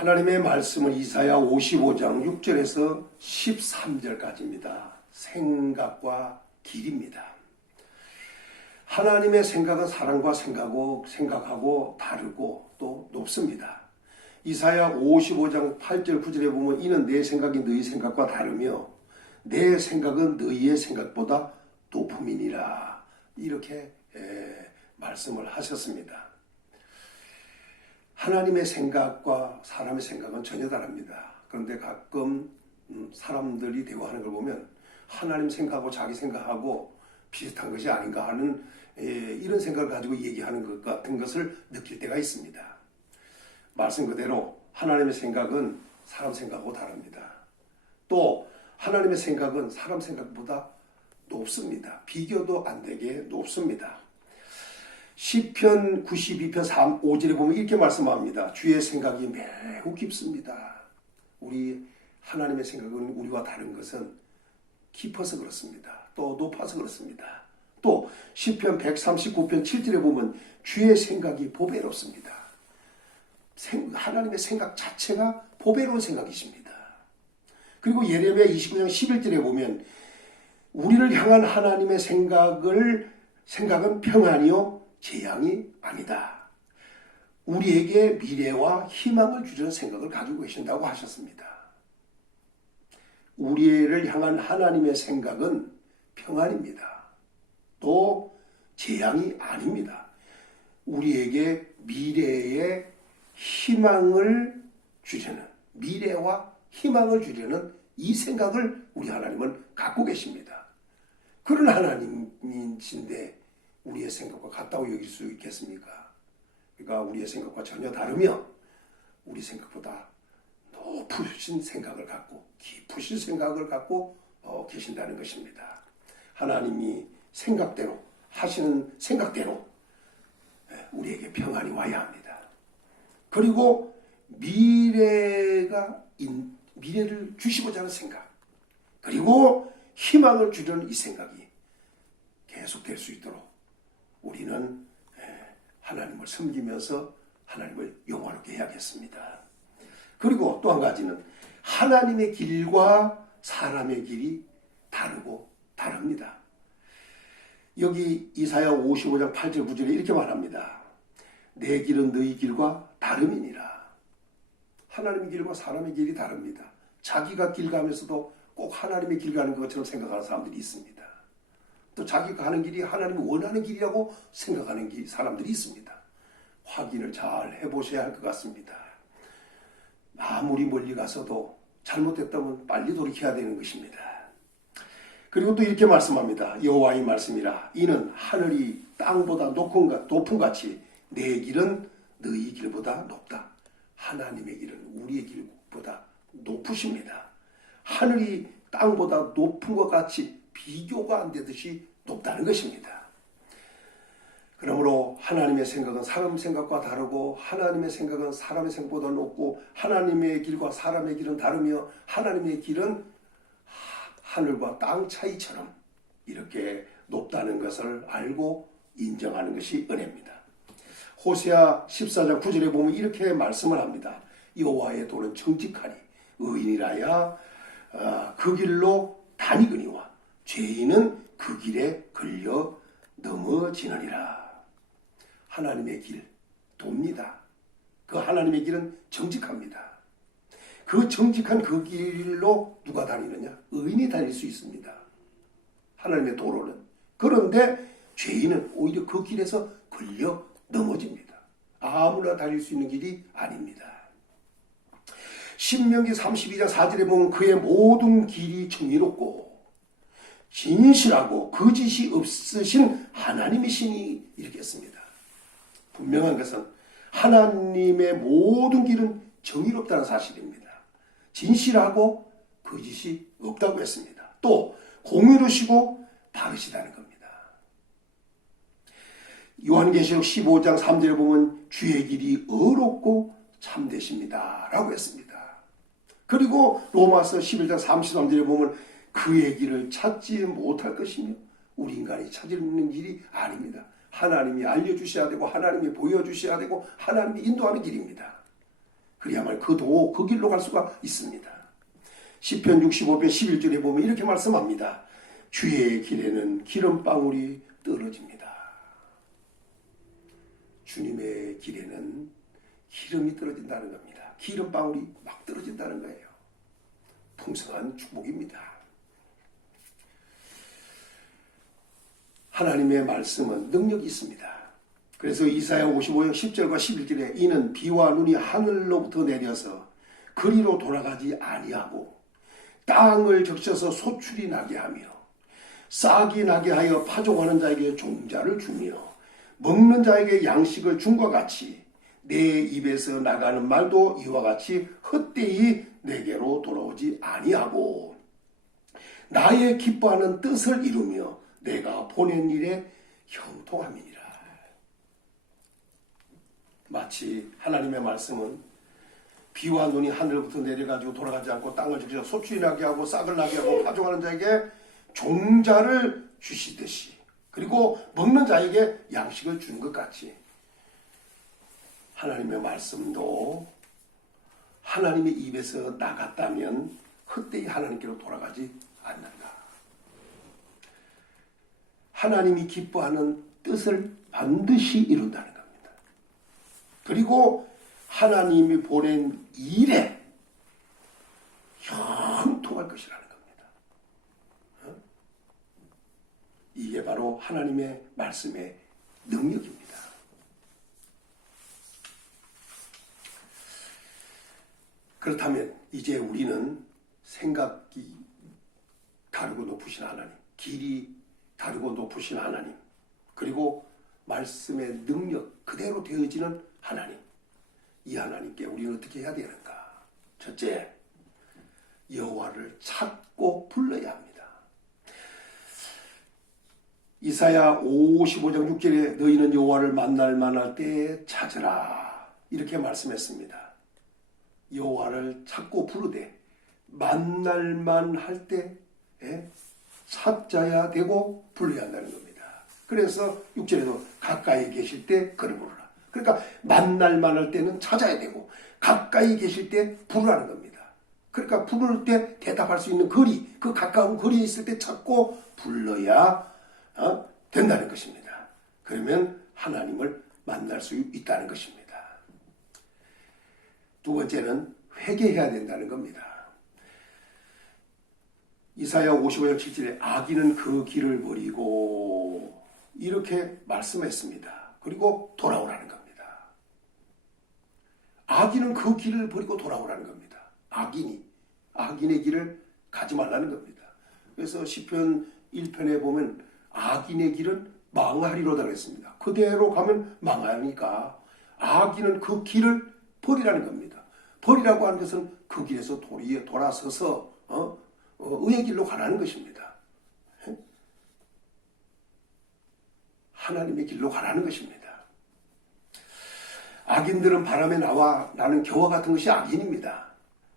하나님의 말씀은 이사야 55장 6절에서 13절까지입니다. 생각과 길입니다. 하나님의 생각은 사람과 생각하고 다르고 또 높습니다. 이사야 55장 8절 9절에 보면 이는 내 생각이 너희 생각과 다르며 내 생각은 너희의 생각보다 높음이니라 이렇게 말씀을 하셨습니다. 하나님의 생각과 사람의 생각은 전혀 다릅니다. 그런데 가끔 사람들이 대화하는 걸 보면 하나님 생각하고 자기 생각하고 비슷한 것이 아닌가 하는 이런 생각을 가지고 얘기하는 것 같은 것을 느낄 때가 있습니다. 말씀 그대로 하나님의 생각은 사람 생각하고 다릅니다. 또 하나님의 생각은 사람 생각보다 높습니다. 비교도 안 되게 높습니다. 시편 92편 5절에 보면 이렇게 말씀합니다. 주의 생각이 매우 깊습니다. 우리 하나님의 생각은 우리와 다른 것은 깊어서 그렇습니다. 또 높아서 그렇습니다. 또 시편 139편 7절에 보면 주의 생각이 보배롭습니다. 하나님의 생각 자체가 보배로운 생각이십니다. 그리고 예레미야 29장 11절에 보면 우리를 향한 하나님의 생각은 평안이요 재앙이 아니다. 우리에게 미래와 희망을 주려는 생각을 가지고 계신다고 하셨습니다. 우리를 향한 하나님의 생각은 평안입니다. 또 재앙이 아닙니다. 우리에게 미래의 희망을 주려는, 미래와 희망을 주려는 이 생각을 우리 하나님은 갖고 계십니다. 그런 하나님이신데 우리의 생각과 같다고 여길 수 있겠습니까? 그러니까 우리의 생각과 전혀 다르며 우리 생각보다 높으신 생각을 갖고 깊으신 생각을 갖고 계신다는 것입니다. 하나님이 생각대로 하시는 생각대로 우리에게 평안이 와야 합니다. 그리고 미래를 주시고자 하는 생각 그리고 희망을 주려는 이 생각이 계속될 수 있도록 우리는 하나님을 섬기면서 하나님을 영화롭게 해야겠습니다. 그리고 또 한 가지는 하나님의 길과 사람의 길이 다릅니다. 여기 이사야 55장 8절 9절에 이렇게 말합니다. 내 길은 너희 길과 다름이니라. 하나님의 길과 사람의 길이 다릅니다. 자기가 길 가면서도 꼭 하나님의 길 가는 것처럼 생각하는 사람들이 있습니다. 또 자기가 가는 길이 하나님이 원하는 길이라고 생각하는 사람들이 있습니다. 확인을 잘 해보셔야 할 것 같습니다. 아무리 멀리 가서도 잘못됐다면 빨리 돌이켜야 되는 것입니다. 그리고 또 이렇게 말씀합니다. 여호와의 말씀이라 이는 하늘이 땅보다 높은 같이 내 길은 너희 길보다 높다. 하나님의 길은 우리의 길보다 높으십니다. 하늘이 땅보다 높은 것 같이 비교가 안 되듯이 높다는 것입니다. 그러므로 하나님의 생각은 사람 생각과 다르고 하나님의 생각은 사람의 생각보다 높고 하나님의 길과 사람의 길은 다르며 하나님의 길은 하늘과 땅 차이처럼 이렇게 높다는 것을 알고 인정하는 것이 은혜입니다. 호세아 14장 9절에 보면 이렇게 말씀을 합니다. 여호와의 도는 정직하니 의인이라야 그 길로 다니거니와 죄인은 그 길에 걸려 넘어지느니라. 하나님의 길, 돕니다. 그 하나님의 길은 정직합니다. 그 정직한 그 길로 누가 다니느냐? 의인이 다닐 수 있습니다. 하나님의 도로는. 그런데 죄인은 오히려 그 길에서 걸려 넘어집니다. 아무나 다닐 수 있는 길이 아닙니다. 신명기 32장 4절에 보면 그의 모든 길이 정의롭고 진실하고 거짓이 없으신 하나님이시니 이렇게 했습니다. 분명한 것은 하나님의 모든 길은 정의롭다는 사실입니다. 진실하고 거짓이 없다고 했습니다. 또 공의로우시고 바르시다는 겁니다. 요한계시록 15장 3절에 보면 주의 길이 의롭고 참되십니다 라고 했습니다. 그리고 로마서 11장 33절에 보면 그의 길을 찾지 못할 것이며 우리 인간이 찾는 길이 아닙니다. 하나님이 알려주셔야 되고 하나님이 보여주셔야 되고 하나님이 인도하는 길입니다. 그래야만 그 길로 갈 수가 있습니다. 시편 65편 11절에 보면 이렇게 말씀합니다. 주의 길에는 기름방울이 떨어집니다. 주님의 길에는 기름이 떨어진다는 겁니다. 기름방울이 막 떨어진다는 거예요. 풍성한 축복입니다. 하나님의 말씀은 능력이 있습니다. 그래서 이사야 55장 10절과 11절에 이는 비와 눈이 하늘로부터 내려서 그리로 돌아가지 아니하고 땅을 적셔서 소출이 나게 하며 싹이 나게 하여 파종하는 자에게 종자를 주며 먹는 자에게 양식을 줌과 같이 내 입에서 나가는 말도 이와 같이 헛되이 내게로 돌아오지 아니하고 나의 기뻐하는 뜻을 이루며 내가 보낸 일에 형통함이니라. 마치 하나님의 말씀은 비와 눈이 하늘부터 내려가지고 돌아가지 않고 땅을 적셔서 소출이 나게 하고 싹을 나게 하고 파종하는 자에게 종자를 주시듯이 그리고 먹는 자에게 양식을 주는 것 같이 하나님의 말씀도 하나님의 입에서 나갔다면 헛되이 하나님께로 돌아가지 않는다. 하나님이 기뻐하는 뜻을 반드시 이룬다는 겁니다. 그리고 하나님이 보낸 일에 형통할 것이라는 겁니다. 이게 바로 하나님의 말씀의 능력입니다. 그렇다면 이제 우리는 생각이 다르고 높으신 하나님, 길이 다르고 높으신 하나님, 그리고 말씀의 능력 그대로 되어지는 하나님, 이 하나님께 우리는 어떻게 해야 되는가? 첫째, 여호와를 찾고 불러야 합니다. 이사야 55장 6절에 너희는 여호와를 만날 만할 때 찾으라 이렇게 말씀했습니다. 여호와를 찾고 부르되 만날만 할 때 찾아야 되고 불러야 한다는 겁니다. 그래서 6절에도 가까이 계실 때 그를 부르라. 그러니까 만날만 할 때는 찾아야 되고 가까이 계실 때 부르라는 겁니다. 그러니까 부를 때 대답할 수 있는 거리, 그 가까운 거리에 있을 때 찾고 불러야 된다는 것입니다. 그러면 하나님을 만날 수 있다는 것입니다. 두 번째는 회개해야 된다는 겁니다. 이사야 55장 7절에 악인은 그 길을 버리고 이렇게 말씀했습니다. 그리고 돌아오라는 겁니다. 악인은 그 길을 버리고 돌아오라는 겁니다. 악인의 길을 가지 말라는 겁니다. 그래서 시편 1편에 보면 악인의 길은 망하리로다 그랬습니다. 그대로 가면 망하니까 악인은 그 길을 버리라는 겁니다. 버리라고 하는 것은 그 길에서 돌아서서 의의 길로 가라는 것입니다. 하나님의 길로 가라는 것입니다. 악인들은 바람에 나와 나는 겨와 같은 것이 악인입니다.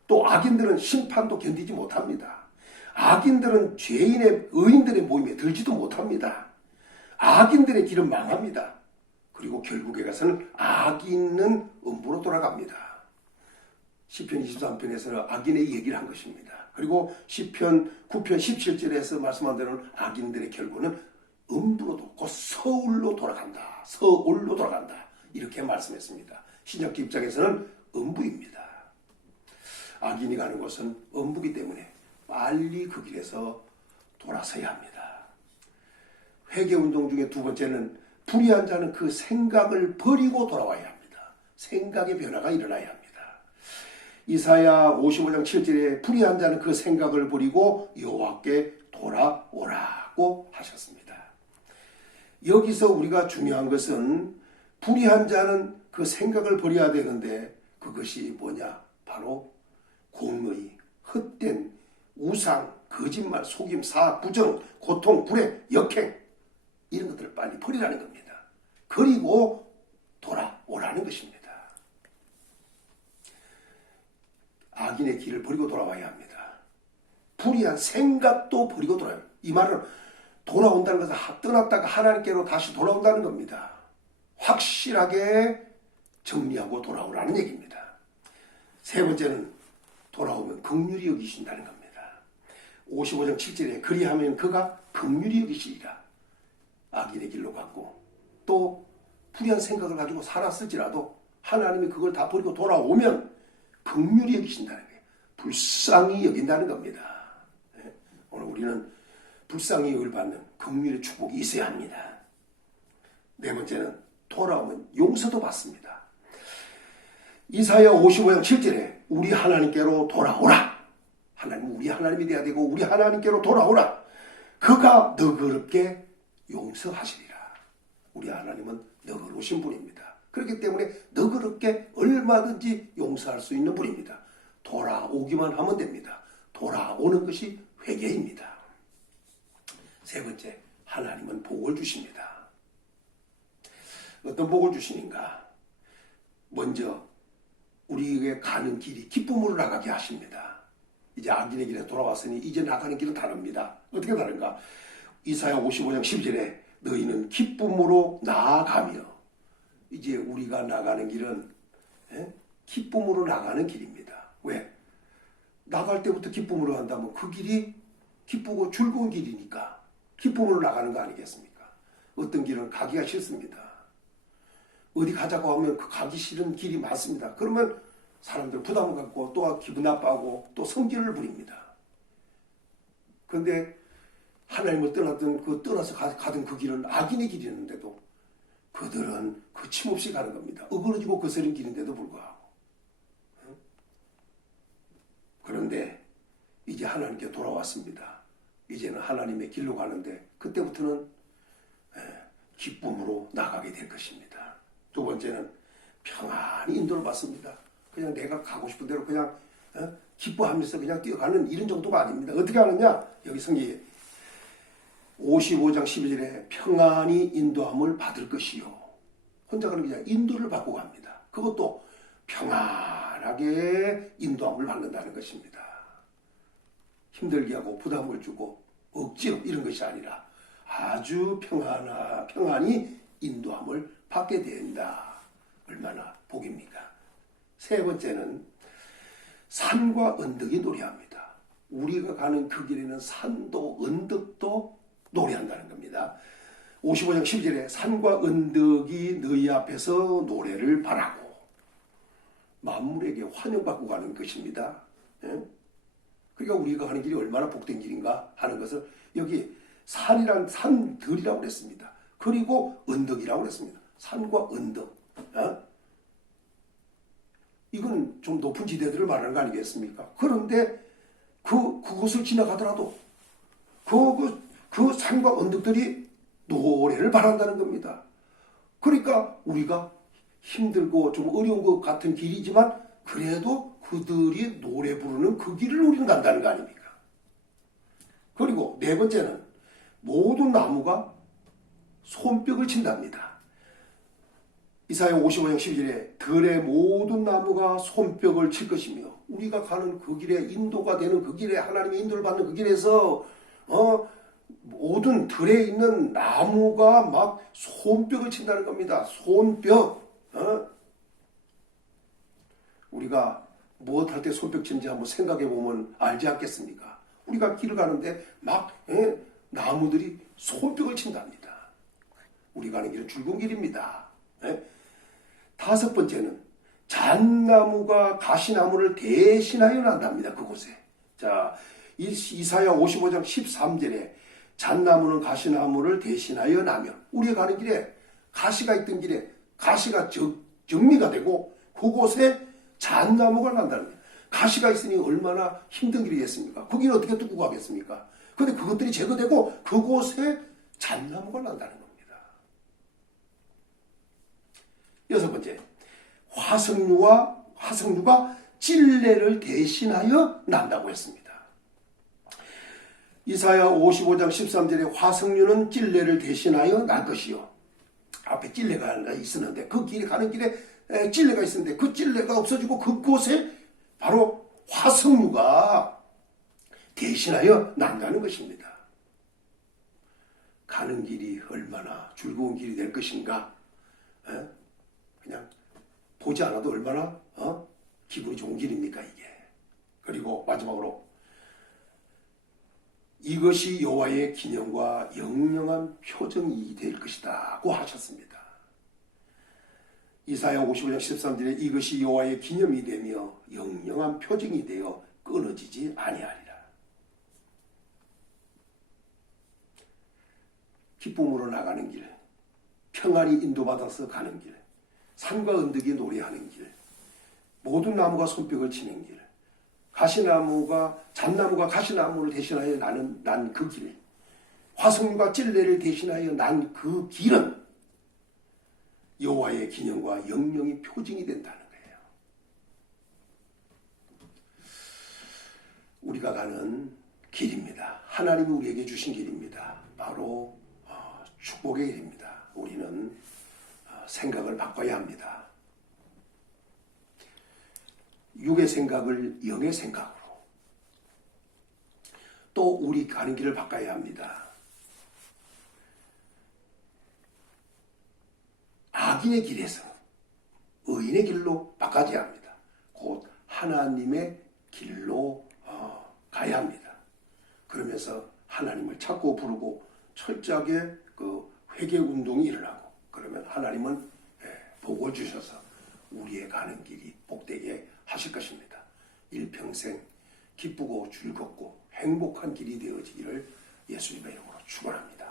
또 악인들은 심판도 견디지 못합니다. 악인들은 의인들의 모임에 들지도 못합니다. 악인들의 길은 망합니다. 그리고 결국에 가서는 악인은 음부로 돌아갑니다. 시편 23편에서는 악인의 얘기를 한 것입니다. 그리고 시편 9편 17절에서 말씀한 대로 악인들의 결과는 음부로도 곧 서울로 돌아간다. 서울로 돌아간다. 이렇게 말씀했습니다. 신약기 입장에서는 음부입니다. 악인이 가는 곳은 음부이기 때문에 빨리 그 길에서 돌아서야 합니다. 회개운동 중에 두 번째는 불의한 자는 그 생각을 버리고 돌아와야 합니다. 생각의 변화가 일어나야 합니다. 이사야 55장 7절에 불의한 자는 그 생각을 버리고 여호와께 돌아오라고 하셨습니다. 여기서 우리가 중요한 것은 불의한 자는 그 생각을 버려야 되는데 그것이 뭐냐? 바로 공의, 헛된 우상, 거짓말, 속임, 사악, 부정, 고통, 불행, 역행 이런 것들을 빨리 버리라는 겁니다. 그리고 돌아오라는 것입니다. 악인의 길을 버리고 돌아와야 합니다. 불의한 생각도 버리고 돌아와야 합니다. 이 말은 돌아온다는 것은 떠났다가 하나님께로 다시 돌아온다는 겁니다. 확실하게 정리하고 돌아오라는 얘기입니다. 세 번째는 돌아오면 긍휼히 여기신다는 겁니다. 55장 7절에 그리하면 그가 긍휼히 여기시리라. 악인의 길로 갔고 또 불의한 생각을 가지고 살았을지라도 하나님이 그걸 다 버리고 돌아오면 긍휼히 여기신다는 거예요. 불쌍히 여긴다는 겁니다. 오늘 우리는 불쌍히 여길 받는 긍휼의 축복이 있어야 합니다. 네 번째는 돌아오면 용서도 받습니다. 이사야 55장 7절에 우리 하나님께로 돌아오라. 하나님 우리 하나님이 되어야 되고 우리 하나님께로 돌아오라. 그가 너그럽게 용서하시리라. 우리 하나님은 너그러우신 분입니다. 그렇기 때문에 너그럽게 얼마든지 용서할 수 있는 분입니다. 돌아오기만 하면 됩니다. 돌아오는 것이 회개입니다. 세 번째, 하나님은 복을 주십니다. 어떤 복을 주시는가? 먼저 우리에게 가는 길이 기쁨으로 나가게 하십니다. 이제 악인의 길에 돌아왔으니 이제 나가는 길은 다릅니다. 어떻게 다른가? 이사야 55장 12절에 너희는 기쁨으로 나아가며, 이제 우리가 나가는 길은 기쁨으로 나가는 길입니다. 왜? 나갈 때부터 기쁨으로 한다면 그 길이 기쁘고 즐거운 길이니까 기쁨으로 나가는 거 아니겠습니까? 어떤 길은 가기가 싫습니다. 어디 가자고 하면 그 가기 싫은 길이 많습니다. 그러면 사람들 부담을 갖고 또 기분 나빠하고 또 성질을 부립니다. 그런데 하나님을 떠나서 가던 그 길은 악인의 길이었는데도 그들은 거침없이 가는 겁니다. 어그러지고 거스른 길인데도 불구하고. 그런데 이제 하나님께 돌아왔습니다. 이제는 하나님의 길로 가는데 그때부터는 기쁨으로 나가게 될 것입니다. 두 번째는 평안히 인도를 받습니다. 그냥 내가 가고 싶은 대로 그냥 기뻐하면서 그냥 뛰어가는 이런 정도가 아닙니다. 어떻게 하느냐? 여기 성경에 55장 12절에 평안히 인도함을 받을 것이요. 혼자 가는 게 아니라 인도를 받고 갑니다. 그것도 평안하게 인도함을 받는다는 것입니다. 힘들게 하고 부담을 주고 억지로 이런 것이 아니라 아주 평안히 인도함을 받게 된다. 얼마나 복입니까? 세 번째는 산과 언덕이 노래합니다. 우리가 가는 그 길에는 산도 언덕도 노래한다는 겁니다. 55장 12절에 산과 언덕이 너희 앞에서 노래를 바라고, 만물에게 환영받고 가는 것입니다. 그러니까 우리가 가는 길이 얼마나 복된 길인가 하는 것을 여기 산이란 산들이라고 그랬습니다. 그리고 언덕이라고 그랬습니다. 산과 언덕. 이건 좀 높은 지대들을 말하는 거 아니겠습니까? 그런데 그곳을 지나가더라도 그 산과 언덕들이 노래를 바란다는 겁니다. 그러니까 우리가 힘들고 좀 어려운 것 같은 길이지만 그래도 그들이 노래 부르는 그 길을 우리는 간다는 거 아닙니까? 그리고 네 번째는 모든 나무가 손뼉을 친답니다. 이사야 55장 12절에 들의 모든 나무가 손뼉을 칠 것이며, 우리가 가는 그 길에 인도가 되는 그 길에 하나님의 인도를 받는 그 길에서 모든 들에 있는 나무가 막 손뼉을 친다는 겁니다. 손뼉. 우리가 무엇 할 때 손뼉 치는지 한번 생각해 보면 알지 않겠습니까? 우리가 길을 가는데 막 나무들이 손뼉을 친답니다. 우리 가는 길은 즐거운 길입니다. 다섯 번째는 잣나무가 가시나무를 대신하여 난답니다. 그곳에. 자, 이사야 55장 13절에 잣나무는 가시나무를 대신하여 나며, 우리가 가는 길에 가시가 있던 길에 가시가 정리가 되고 그곳에 잣나무가 난다는 거예요. 가시가 있으니 얼마나 힘든 길이겠습니까? 그 길을 어떻게 뚫고 가겠습니까? 그런데 그것들이 제거되고 그곳에 잣나무가 난다는 겁니다. 여섯 번째, 화석류가 찔레를 대신하여 난다고 했습니다. 이사야 55장 13절에 화석류는 찔레를 대신하여 날 것이요. 앞에 찔레가 있었는데 그 길에 가는 길에 찔레가 있었는데 그 찔레가 없어지고 그곳에 바로 화석류가 대신하여 난다는 것입니다. 가는 길이 얼마나 즐거운 길이 될 것인가? 그냥 보지 않아도 얼마나 기분이 좋은 길입니까 이게? 그리고 마지막으로 이것이 여호와의 기념과 영영한 표정이 될 것이다고 하셨습니다. 이사야 55장 13절에 이것이 여호와의 기념이 되며 영영한 표정이 되어 끊어지지 아니하리라. 기쁨으로 나가는 길, 평안히 인도받아서 가는 길, 산과 언덕이 노래하는 길, 모든 나무가 손뼉을 치는 길, 잣나무가 가시나무를 대신하여 난 그 길, 화석류가 찔레를 대신하여 난 그 길은 여호와의 기념과 영영의 표징이 된다는 거예요. 우리가 가는 길입니다. 하나님이 우리에게 주신 길입니다. 바로 축복의 길입니다. 우리는 생각을 바꿔야 합니다. 육의 생각을 영의 생각으로, 또 우리 가는 길을 바꿔야 합니다. 악인의 길에서 의인의 길로 바꿔야 합니다. 곧 하나님의 길로 가야 합니다. 그러면서 하나님을 찾고 부르고 철저하게 그 회개 운동이 일어나고, 그러면 하나님은 복을 주셔서 우리의 가는 길이 복되게 하실 것입니다. 일평생 기쁘고 즐겁고 행복한 길이 되어지기를 예수님의 이름으로 축원합니다.